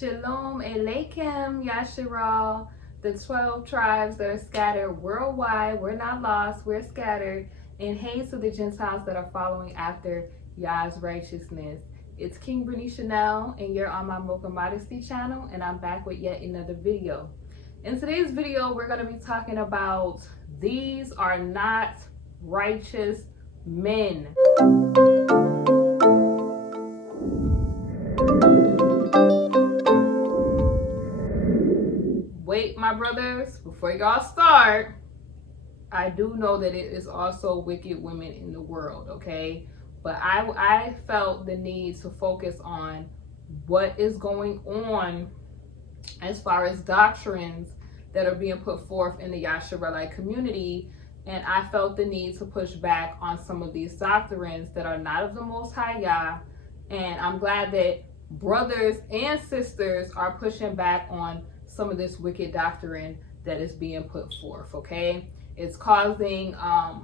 Shalom Aleichem, Yasharal, the 12 tribes that are scattered worldwide. We're not lost, we're scattered. And hey to the Gentiles that are following after Yah's righteousness. It's King Brittany Chanel, and you're on my Modesty channel, and I'm back with yet another video. In today's video, we're going to be talking about these are not righteous men. Wait, my brothers, before y'all start, I do know that it is also wicked women in the world, okay? But I felt the need to focus on what is going on as far as doctrines that are being put forth in the Yasharelite community. And I felt the need to push back on some of these doctrines that are not of the Most High Yah. And I'm glad that brothers and sisters are pushing back on some of this wicked doctrine that is being put forth, okay? It's causing, I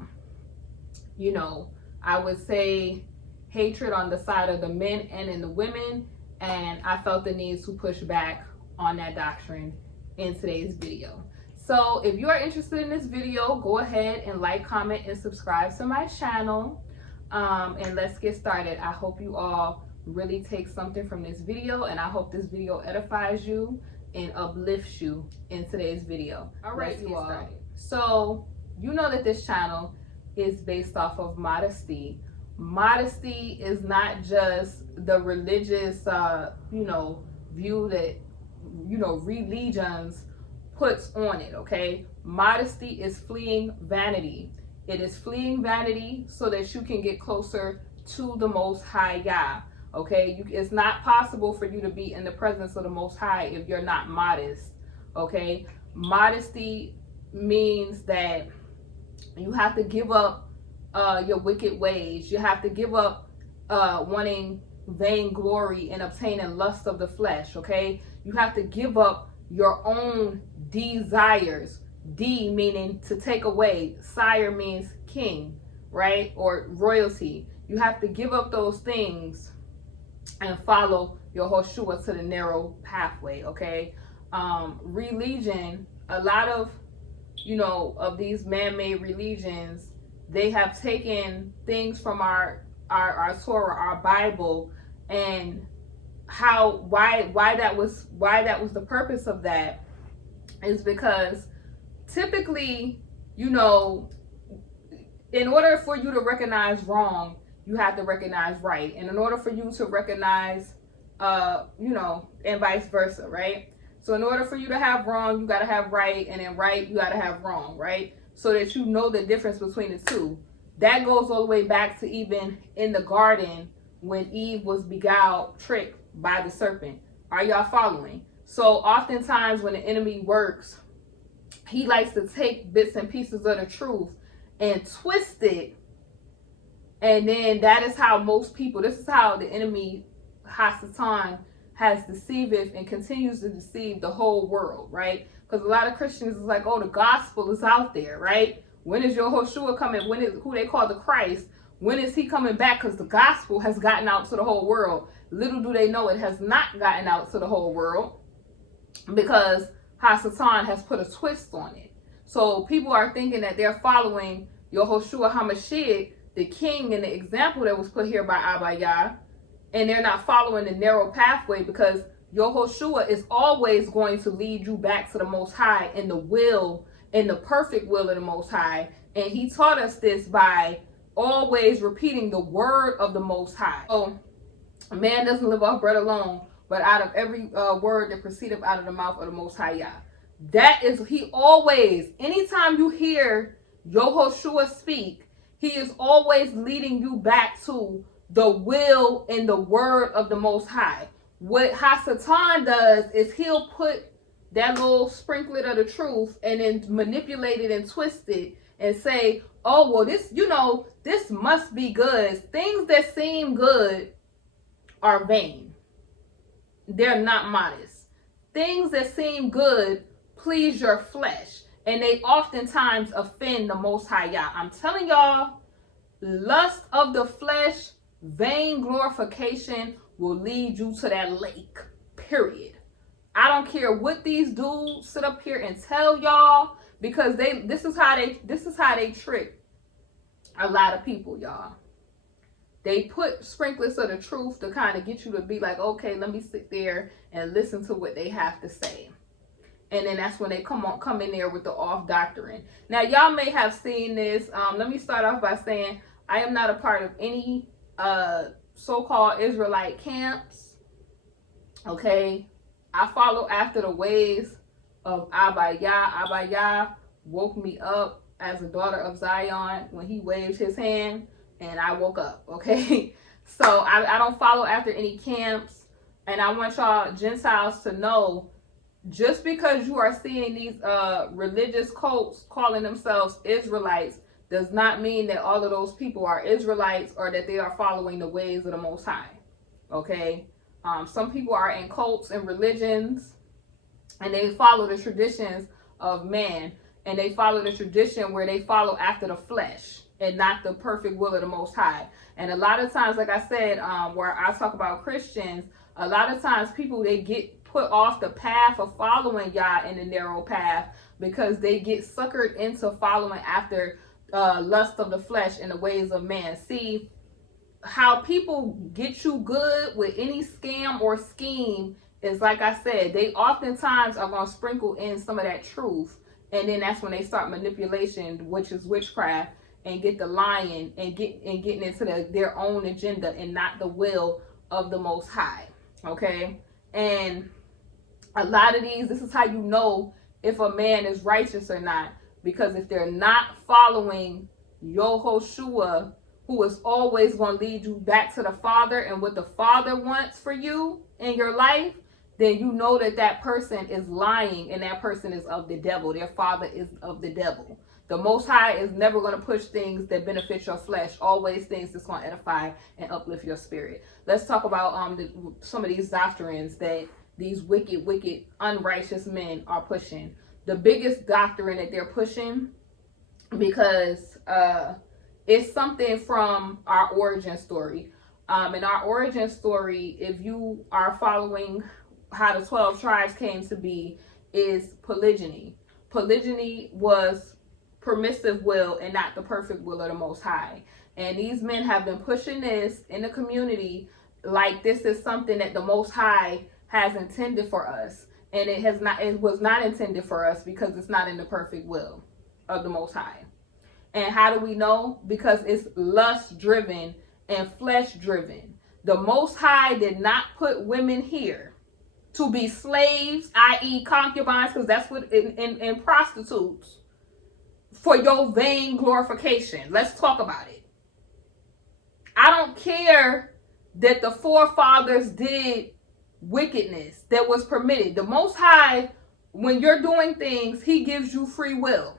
would say hatred on the side of the men and in the women. And I felt the need to push back on that doctrine in today's video. So if you are interested in this video, go ahead and like, comment, and subscribe to my channel. And let's get started. I hope you all really take something from this video, and I hope this video edifies you and uplifts you in today's video. All right, you all. So you know that this channel is based off of modesty. Modesty is not just the religious, view that, religions puts on it, okay? Modesty is fleeing vanity. It is fleeing vanity so that you can get closer to the Most High Yah, okay? It's not possible for you to be in the presence of the Most High if you're not modest, okay? Modesty means that you have to give up your wicked ways. You have to give up wanting vainglory and obtaining lust of the flesh, okay? You have to give up your own desires. D meaning to take away. Sire means king, right? Or royalty. You have to give up those things and follow your Hoshua to the narrow pathway, okay? Religion, a lot of these man-made religions, they have taken things from our Torah, our Bible, and why that was the purpose of that is because typically, in order for you to recognize wrong, you have to recognize right, and in order for you to recognize and vice versa, right? So in order for you to have wrong, you got to have right, and in right, you got to have wrong, right? So that you know the difference between the two. That goes all the way back to even in the garden when Eve was beguiled, tricked by the serpent. Are y'all following? So oftentimes when the enemy works, he likes to take bits and pieces of the truth and twist it. And then that is how most people, this is how the enemy, Hasatan, has deceived and continues to deceive the whole world, right? Because a lot of Christians is like, oh, the gospel is out there, right? When is your Hoshua coming? When is who they call the Christ? When is he coming back? Because the gospel has gotten out to the whole world. Little do they know it has not gotten out to the whole world because Hasatan has put a twist on it. So people are thinking that they're following Yahushua HaMashiach, the king, and the example that was put here by Abba Yah, and they're not following the narrow pathway because Yahushua is always going to lead you back to the Most High in the will, in the perfect will of the Most High. And he taught us this by always repeating the word of the Most High. So man doesn't live off bread alone, but out of every word that proceedeth out of the mouth of the Most High Yah. That is, he always, anytime you hear Yahushua speak, he is always leading you back to the will and the word of the Most High. What Hasatan does is he'll put that little sprinklet of the truth and then manipulate it and twist it and say, oh, well, this must be good. Things that seem good are vain. They're not modest. Things that seem good please your flesh, and they oftentimes offend the Most High Yah. I'm telling y'all, lust of the flesh, vain glorification will lead you to that lake, period. I don't care what these dudes sit up here and tell y'all, because this is how they trick a lot of people, y'all. They put sprinklers of the truth to kind of get you to be like, okay, let me sit there and listen to what they have to say. And then that's when they come in there with the off doctrine. Now, y'all may have seen this. Let me start off by saying I am not a part of any so-called Israelite camps. Okay, I follow after the ways of Abba Yah. Abba Yah woke me up as a daughter of Zion when he waved his hand, and I woke up. Okay, so I don't follow after any camps, and I want y'all Gentiles to know, just because you are seeing these religious cults calling themselves Israelites does not mean that all of those people are Israelites or that they are following the ways of the Most High. Okay, some people are in cults and religions, and they follow the traditions of man, and they follow the tradition where they follow after the flesh and not the perfect will of the Most High. And a lot of times, like I said, where I talk about Christians, a lot of times people, they get put off the path of following Yah in the narrow path because they get suckered into following after lust of the flesh and the ways of man. See, how people get you good with any scam or scheme is, like I said, they oftentimes are going to sprinkle in some of that truth, and then that's when they start manipulation, which is witchcraft, and get the lying and getting into their own agenda and not the will of the Most High. Okay, and a lot of these, this is how you know if a man is righteous or not, because if they're not following Yehoshua, who is always going to lead you back to the Father and what the Father wants for you in your life, then you know that that person is lying and that person is of the devil. Their father is of the devil. The Most High is never going to push things that benefit your flesh, always things that's going to edify and uplift your spirit. Let's talk about some of these doctrines that these wicked, unrighteous men are pushing. The biggest doctrine that they're pushing, because it's something from our origin story. In our origin story, if you are following how the 12 tribes came to be, is polygyny. Polygyny was permissive will and not the perfect will of the Most High. And these men have been pushing this in the community like this is something that the Most High has intended for us. And it was not intended for us because it's not in the perfect will of the Most High. And how do we know? Because it's lust driven and flesh driven. The Most High did not put women here to be slaves, i.e. concubines, because that's what in prostitutes, for your vain glorification. Let's talk about it. I don't care that the forefathers did wickedness that was permitted. The Most High, when you're doing things, he gives you free will.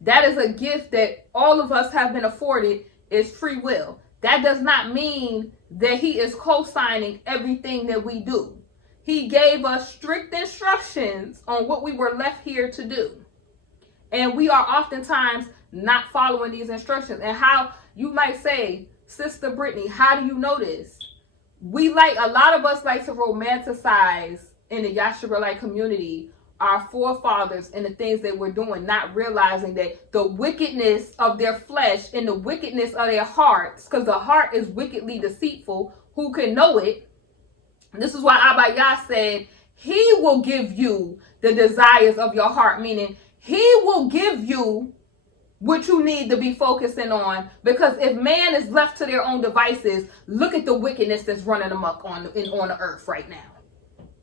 That is a gift that all of us have been afforded, is free will. That does not mean that he is co-signing everything that we do. He gave us strict instructions on what we were left here to do. And we are oftentimes not following these instructions. And how, you might say, Sister Brittany, how do you know this? A lot of us like to romanticize in the Yasharelite community our forefathers and the things they were doing, not realizing that the wickedness of their flesh and the wickedness of their hearts, because the heart is wickedly deceitful, who can know it? This is why Abba Yah said, he will give you the desires of your heart, meaning he will give you what you need to be focusing on. Because if man is left to their own devices, look at the wickedness that's running amok on the earth right now.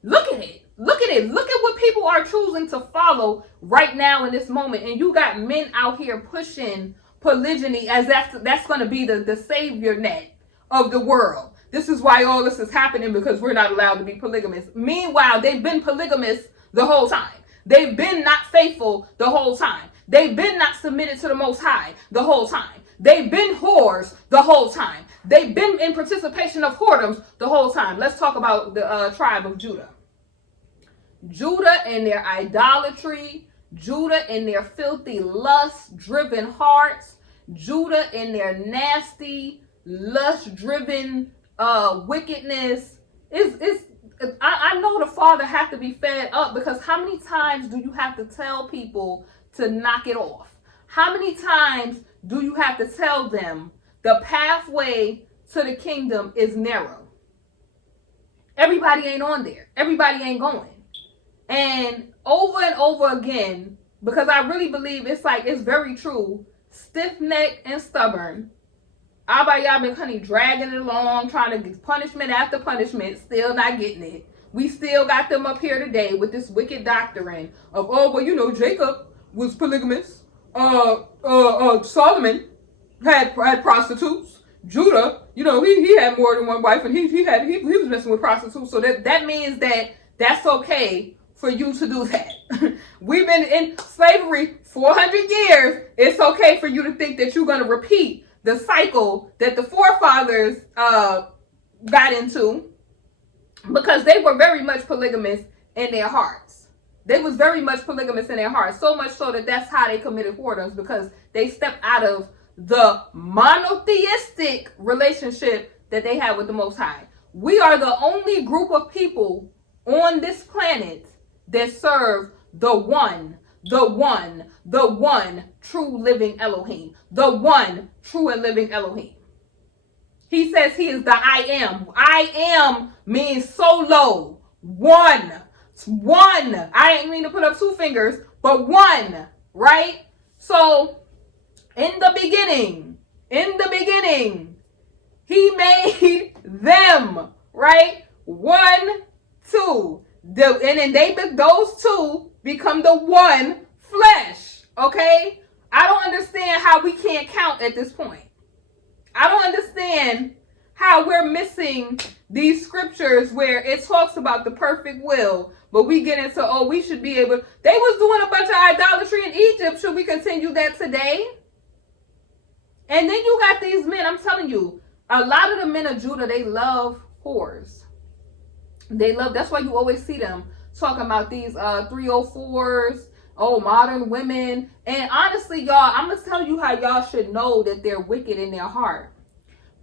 Look at it. Look at it. Look at what people are choosing to follow right now in this moment. And you got men out here pushing polygyny as that's going to be the savior net of the world. This is why all this is happening, because we're not allowed to be polygamous. Meanwhile, they've been polygamous the whole time. They've been not faithful the whole time. They've been not submitted to the Most High the whole time. They've been whores the whole time. They've been in participation of whoredoms the whole time. Let's talk about the tribe of Judah. Judah and their idolatry, Judah and their filthy lust-driven hearts, Judah and their nasty, lust-driven wickedness. I know the father has to be fed up, because how many times do you have to tell people to knock it off? How many times do you have to tell them the pathway to the kingdom is narrow? Everybody ain't on there. Everybody ain't going. And over again, because I really believe it's very true, stiff-necked and stubborn. Abaya been kind of dragging it along, trying to get punishment after punishment, still not getting it. We still got them up here today with this wicked doctrine of, oh, well, Jacob was polygamous. Solomon had prostitutes. Judah, he had more than one wife, and he was messing with prostitutes. So that means that's okay for you to do that. We've been in slavery 400 years. It's okay for you to think that you're going to repeat the cycle that the forefathers got into, because they were very much polygamous in their hearts. They was very much polygamous in their hearts, so much so that that's how they committed whoredoms, because they stepped out of the monotheistic relationship that they had with the Most High. We are the only group of people on this planet that serve the one true living Elohim. The one true and living Elohim. He says he is the I am. I am means solo. One. I ain't mean to put up two fingers, but one. Right? So, in the beginning, he made them. Right? 1, 2. And then those two become the one flesh. Okay? I don't understand how we can't count at this point. I don't understand how we're missing these scriptures where it talks about the perfect will, but we get into, we should be able. They was doing a bunch of idolatry in Egypt. Should we continue that today? And then you got these men. I'm telling you, a lot of the men of Judah, they love whores. That's why you always see them talking about these 304s, modern women. And honestly, y'all, I'm going to tell you how y'all should know that they're wicked in their heart.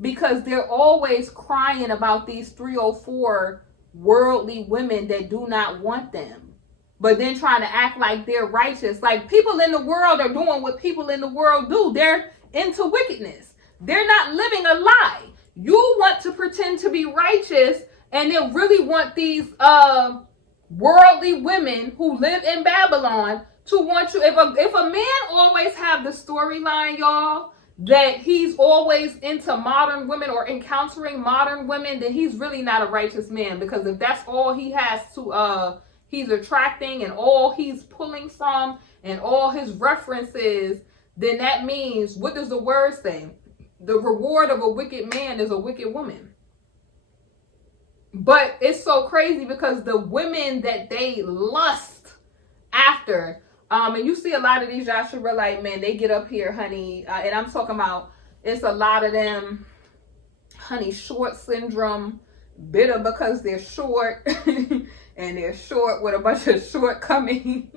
Because they're always crying about these 304 worldly women that do not want them. But then trying to act like they're righteous. Like, people in the world are doing what people in the world do. They're into wickedness. They're not living a lie. You want to pretend to be righteous and then really want these worldly women who live in Babylon to want you. If a man always have the storyline, y'all, that he's always into modern women or encountering modern women, then he's really not a righteous man. Because if that's all he has to he's attracting and all he's pulling from and all his references, then that means, what does the word say? The reward of a wicked man is a wicked woman. But it's so crazy because the women that they lust after, and you see a lot of these Joshuaite men, they get up here, honey, and I'm talking about, it's a lot of them, honey, short syndrome, bitter because they're short, and they're short with a bunch of shortcomings.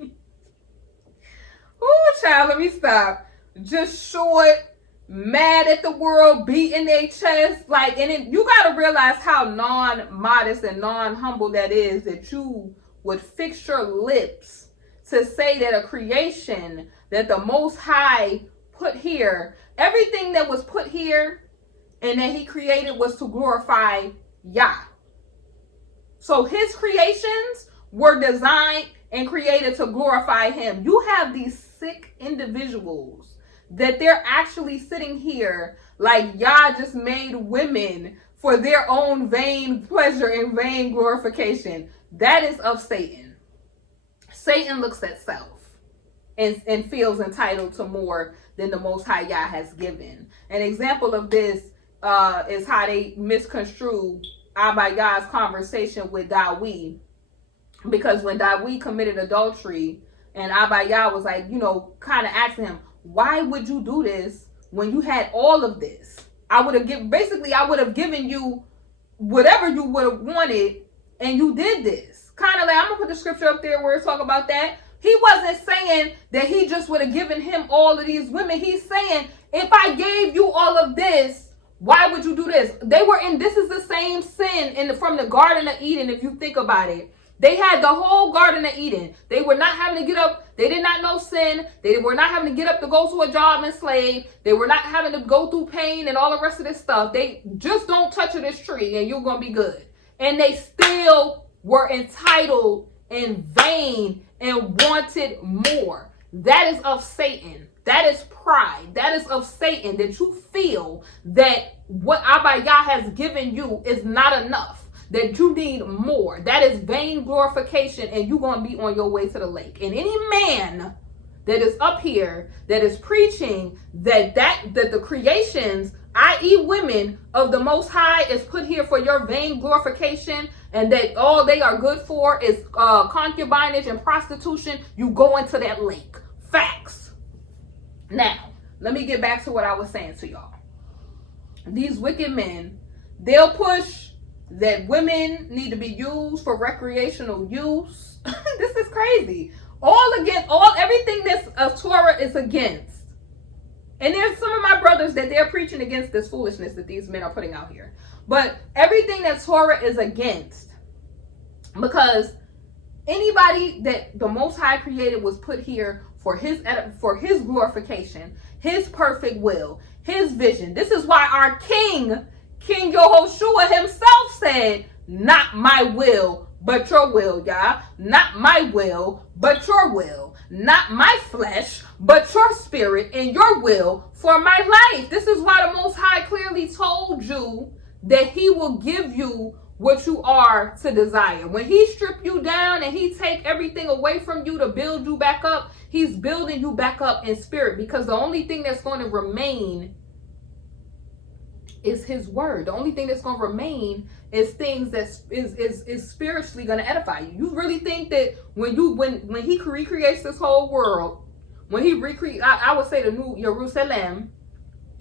Ooh, child, let me stop. Just short, mad at the world, beating their chest, you gotta realize how non-modest and non-humble that is, that you would fix your lips to say that a creation that the Most High put here, everything that was put here and that he created was to glorify Yah. So his creations were designed and created to glorify him. You have these sick individuals that they're actually sitting here like Yah just made women for their own vain pleasure and vain glorification. That is of Satan. Satan looks at self and feels entitled to more than the Most High Yah has given. An example of this is how they misconstrue Abba Yah's conversation with Dawid. Because when Dawid committed adultery and Abba Yah was like, kind of asking him, why would you do this when you had all of this? I would have given you whatever you would have wanted, and you did this. Kind of like, I'm going to put the scripture up there where it's talking about that. He wasn't saying that he just would have given him all of these women. He's saying, if I gave you all of this, Why would you do this? This is the same sin from the Garden of Eden, if you think about it. They had the whole Garden of Eden. They were not having to get up. They did not know sin. They were not having to get up to go to a job and slave. They were not having to go through pain and all the rest of this stuff. They just don't touch this tree and you're going to be good. And they still were entitled and vain and wanted more. That is of Satan. That is pride. That is of Satan, that you feel that what Abba Yah has given you is not enough. That you need more. That is vain glorification, and you're going to be on your way to the lake. And any man that is up here that is preaching that the creations, i.e. women of the Most High, is put here for your vain glorification, and that all they are good for is concubinage and prostitution, you go into that lake. Facts. Now, let me get back to what I was saying to y'all. These wicked men, they'll push that women need to be used for recreational use. This is crazy. Everything that's Torah is against. And there's some of my brothers that they're preaching against this foolishness that these men are putting out here. But everything that Torah is against, because anybody that the Most High created was put here for his glorification, his perfect will, his vision. This is why our King Yehoshua himself said, not my will, but your will, Yah. Not my will, but your will. Not my flesh, but your spirit and your will for my life. This is why the Most High clearly told you that he will give you what you are to desire. When he strip you down and he take everything away from you to build you back up, he's building you back up in spirit, because the only thing that's going to remain is his word. The only thing that's going to remain is things that is spiritually going to edify you. You really think that when he recreates this whole world, when he recreates, I would say the New Jerusalem,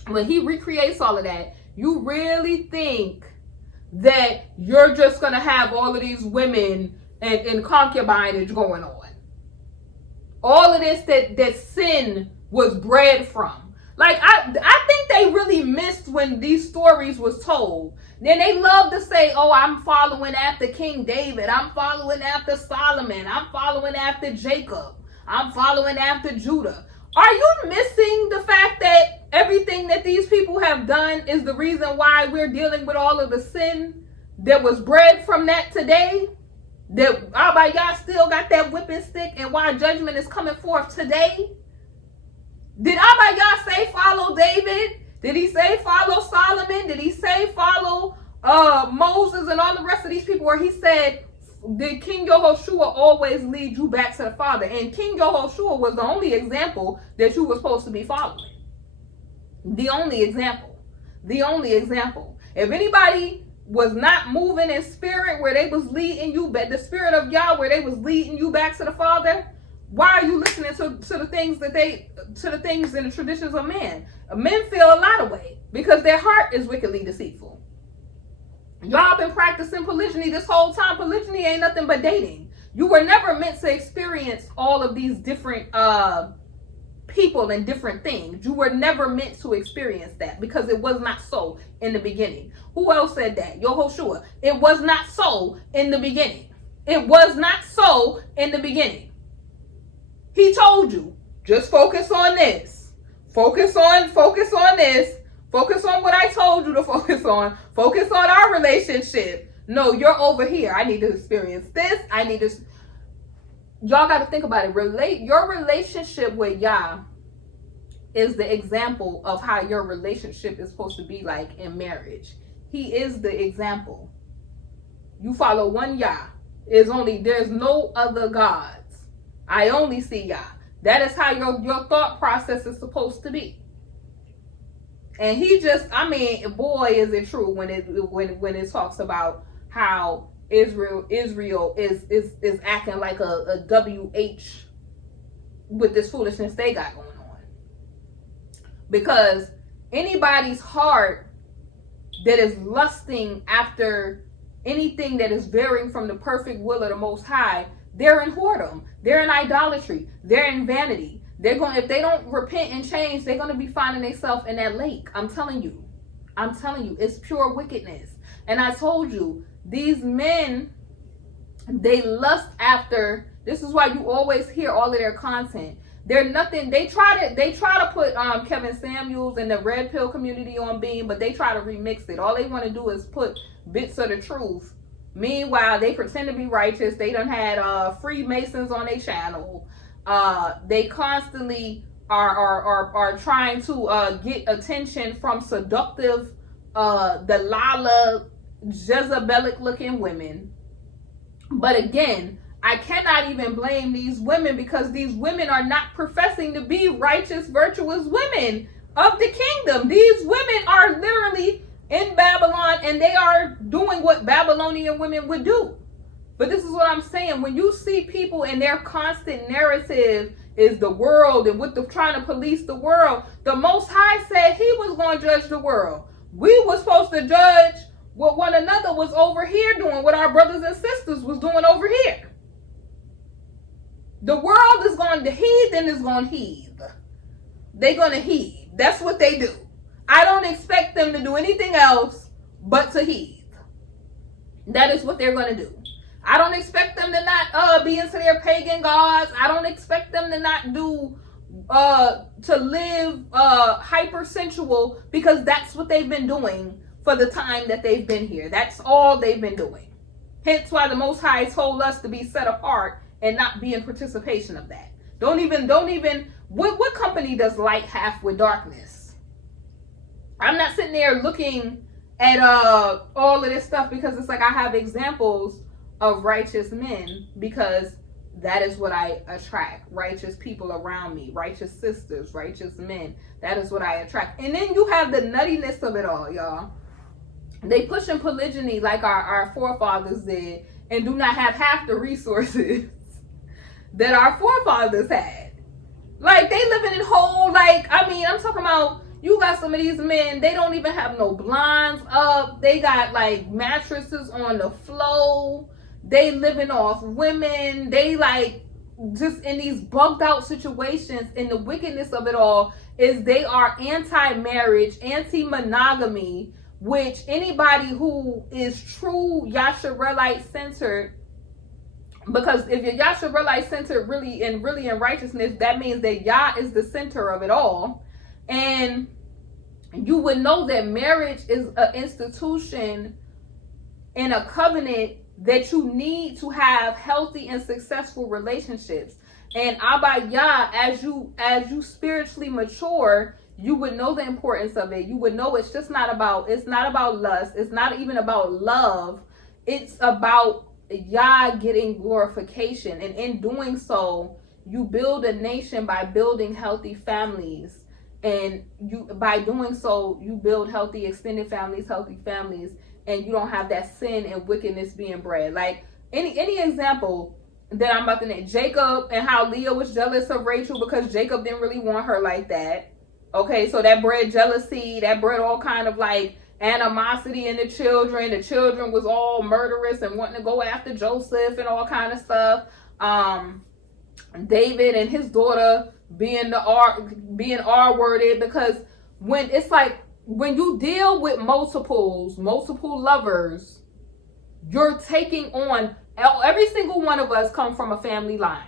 when he recreates all of that, you really think that you're just going to have all of these women and concubinage going on? All of this that sin was bred from. Like, I think they really missed when these stories was told. Then they love to say, oh, I'm following after King David. I'm following after Solomon. I'm following after Jacob. I'm following after Judah. Are you missing the fact that everything that these people have done is the reason why we're dealing with all of the sin that was bred from that today? That Abba Yah still got that whipping stick, and why judgment is coming forth today? Did Abba Yah say follow David? Did he say follow Solomon? Did he say follow Moses and all the rest of these people? Or he said, did King Yehoshua always lead you back to the Father? And King Yehoshua was the only example that you were supposed to be following. The only example. The only example. If anybody was not moving in spirit where they was leading you back, the spirit of Yah where they was leading you back to the Father, why are you listening to the things and the traditions of men? Men feel a lot of way because their heart is wickedly deceitful. Y'all been practicing polygyny this whole time. Polygyny ain't nothing but dating. You were never meant to experience all of these different people and different things. You were never meant to experience that because it was not so in the beginning. Who else said that? Yehoshua. It was not so in the beginning. It was not so in the beginning. He told you, just focus on this. Focus on this. Focus on what I told you to focus on. Focus on our relationship. No, you're over here. I need to experience this. I need to. Y'all got to think about it. Your relationship with Yah is the example of how your relationship is supposed to be like in marriage. He is the example. You follow one Yah. There's no other gods. I only see Yah. That is how your thought process is supposed to be. And he just, boy, is it true when it talks about how Israel is acting like a WH with this foolishness they got going on. Because anybody's heart that is lusting after anything that is varying from the perfect will of the Most High, they're in whoredom. They're in idolatry. They're in vanity. If they don't repent and change, they're going to be finding themselves in that lake. I'm telling you. I'm telling you, it's pure wickedness. And I told you, these men, they lust after. This is why you always hear all of their content. They're nothing. They try to put Kevin Samuels and the Red Pill community on beam, but they try to remix it. All they want to do is put bits of the truth. Meanwhile, they pretend to be righteous. They done had Freemasons on their channel. They constantly are trying to get attention from seductive, Delilah, Jezebelic looking women. But again, I cannot even blame these women, because these women are not professing to be righteous, virtuous women of the kingdom. These women are literally in Babylon, and they are doing what Babylonian women would do. But this is what I'm saying. When you see people and their constant narrative is the world and what they're trying to police the world, the Most High said he was going to judge the world. We were supposed to judge what one another was over here doing, what our brothers and sisters was doing over here. The world is going to heed and is going to heed. They're going to heed. That's what they do. I don't expect them to do anything else but to heed. That is what they're going to do. I don't expect them to not be into their pagan gods. I don't expect them to not do to live hypersensual, because that's what they've been doing for the time that they've been here. That's all they've been doing. Hence why the Most High told us to be set apart and not be in participation of that. Don't even what company does light have with darkness? I'm not sitting there looking at all of this stuff, because it's like I have examples of righteous men, because that is what I attract. Righteous people around me, righteous sisters, righteous men. That is what I attract. And then you have the nuttiness of it all, y'all. They pushing polygyny like our forefathers did, and do not have half the resources that our forefathers had. Like, they living in whole, like, I mean, I'm talking about, you got some of these men, they don't even have no blinds up. They got like mattresses on the floor. They living off women. They like just in these bugged out situations. And the wickedness of it all is they are anti-marriage, anti-monogamy, which anybody who is true Yasharelite centered, because if you're Yasharelite centered really in righteousness, that means that Yah is the center of it all. And you would know that marriage is an institution and a covenant that you need to have healthy and successful relationships. And Abba Yah, as you spiritually mature, you would know the importance of it. You would know it's not about lust. It's not even about love. It's about Yah getting glorification. And in doing so, you build a nation by building healthy families. And by doing so, you build healthy extended families, and you don't have that sin and wickedness being bred. Like any example that I'm about to name, Jacob, and how Leah was jealous of Rachel because Jacob didn't really want her like that. Okay, so that bred jealousy, that bred all kind of like animosity in the children. The children was all murderous and wanting to go after Joseph and all kind of stuff. David and his daughter being R-worded, because when it's like when you deal with multiple lovers, you're taking on, every single one of us come from a family line.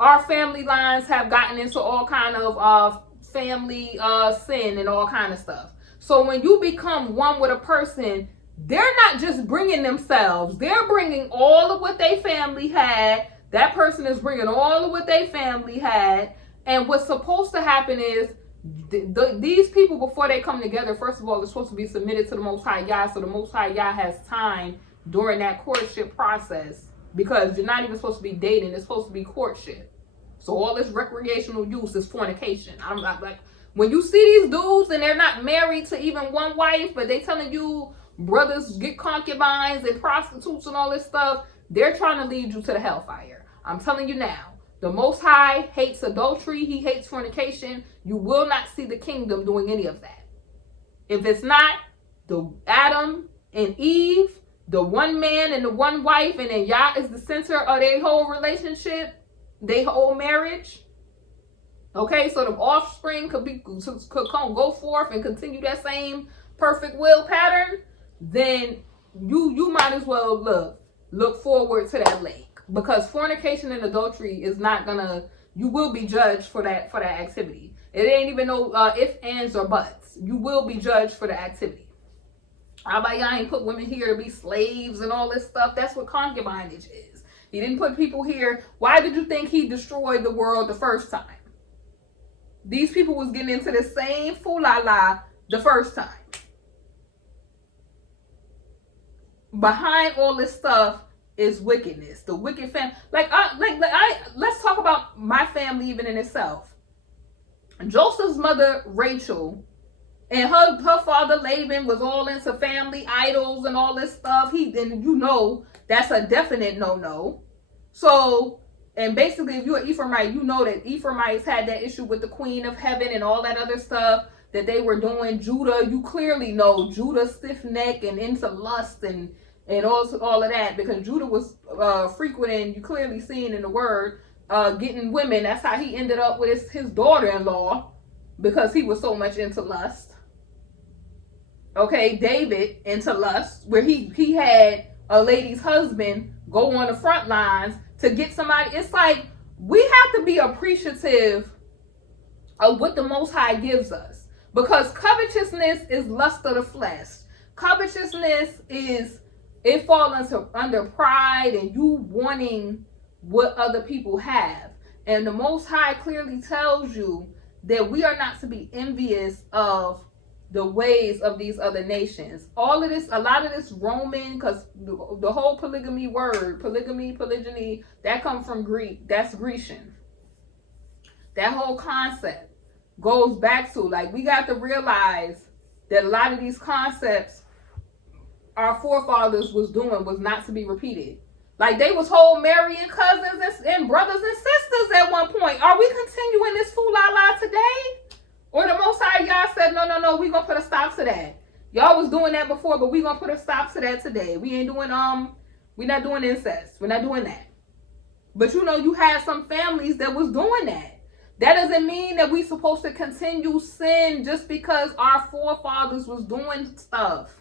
Our family lines have gotten into all kind of family sin and all kind of stuff. So when you become one with a person, they're not just bringing themselves, they're bringing all of what they family had. That person is bringing all of what they family had. And what's supposed to happen is these people, before they come together, first of all, they're supposed to be submitted to the Most High Yah. So the Most High Yah has time during that courtship process, because you're not even supposed to be dating. It's supposed to be courtship. So all this recreational use is fornication. I'm not like, when you see these dudes and they're not married to even one wife, but they telling you brothers get concubines and prostitutes and all this stuff, they're trying to lead you to the hellfire. I'm telling you now, the Most High hates adultery. He hates fornication. You will not see the kingdom doing any of that. If it's not the Adam and Eve, the one man and the one wife, and then Yah is the center of their whole relationship, their whole marriage, Okay, so the offspring could go forth and continue that same perfect will pattern. Then you might as well look forward to that lake, because fornication and adultery is not gonna. You will be judged for that activity. It ain't even no ifs, ands, or buts. You will be judged for the activity. Abaya ain't put women here to be slaves and all this stuff. That's what concubinage is. He didn't put people here. Why did you think he destroyed the world the first time? These people was getting into the same fool-la-la the first time. Behind all this stuff is wickedness. The wicked family. Let's talk about my family even in itself. Joseph's mother, Rachel, and her father, Laban, was all into family idols and all this stuff. That's a definite no-no. So, and basically, if you're an Ephraimite, you know that Ephraimites had that issue with the Queen of Heaven and all that other stuff that they were doing. Judah, you clearly know Judah stiff-necked and into lust and all of that, because Judah was frequenting, you clearly seen in the word, getting women. That's how he ended up with his daughter-in-law, because he was so much into lust. Okay, David into lust, where he had a lady's husband go on the front lines to get somebody. It's like we have to be appreciative of what the Most High gives us, because covetousness is lust of the flesh. Covetousness it falls under pride and you wanting what other people have. And the Most High clearly tells you that we are not to be envious of the ways of these other nations. A lot of this Roman, because the whole polygamy word, polygyny, that comes from Greek. That's Grecian. That whole concept goes back to, we got to realize that a lot of these concepts our forefathers was doing was not to be repeated. They was whole marrying cousins and brothers and sisters at one point. Are we continuing this fool-la-la today? Or the Most High y'all said, no, we gonna put a stop to that. Y'all was doing that before, but we gonna put a stop to that today. We ain't doing, we not doing incest. We're not doing that. But you had some families that was doing that. That doesn't mean that we supposed to continue sin just because our forefathers was doing stuff.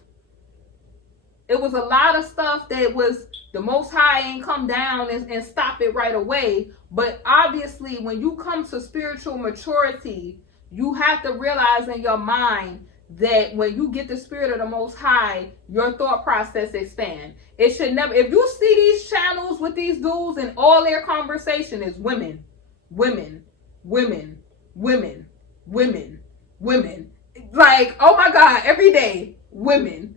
It was a lot of stuff that was, the Most High ain't come down and stop it right away. But obviously, when you come to spiritual maturity, you have to realize in your mind that when you get the spirit of the Most High, your thought process expands. It should never, if you see these channels with these dudes and all their conversation is women. Oh my God, every day, women.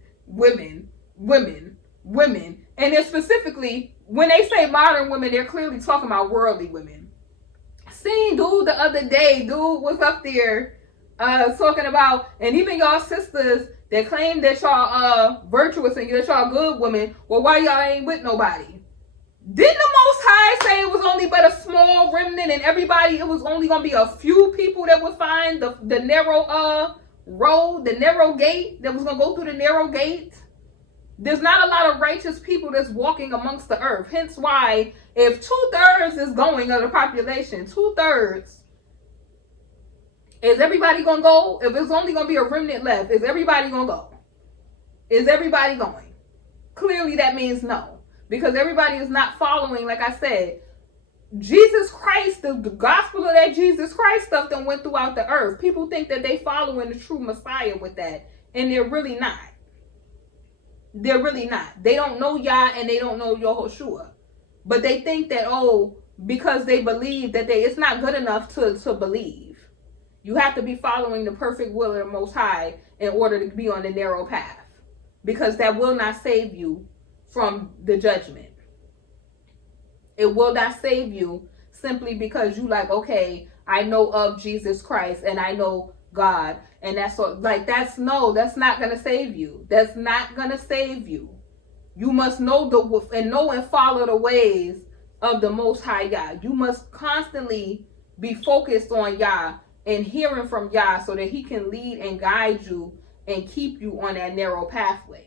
And then specifically, when they say modern women, they're clearly talking about worldly women. Seen dude the other day, dude was up there talking about, and even y'all sisters that claim that y'all virtuous and that y'all good women, well, why y'all ain't with nobody? Didn't the Most High say it was only but a small remnant and everybody, it was only going to be a few people that would find the narrow road, the narrow gate, that was going to go through the narrow gate? There's not a lot of righteous people that's walking amongst the earth. Hence why, if 2/3 is going of the population, 2/3, is everybody going to go? If it's only going to be a remnant left, is everybody going to go? Is everybody going? Clearly that means no. Because everybody is not following, like I said, Jesus Christ, the gospel of that Jesus Christ stuff that went throughout the earth. People think that they following the true Messiah with that. And they're really not. They're really not. They don't know Yah and they don't know Yahushua. But they think that, because they believe that it's not good enough to believe. You have to be following the perfect will of the Most High in order to be on the narrow path. Because that will not save you from the judgment. It will not save you simply because you okay, I know of Jesus Christ and I know God. And that's all, that's not going to save you. That's not going to save you. You must know and follow the ways of the Most High Yah. You must constantly be focused on Yah and hearing from Yah so that he can lead and guide you and keep you on that narrow pathway.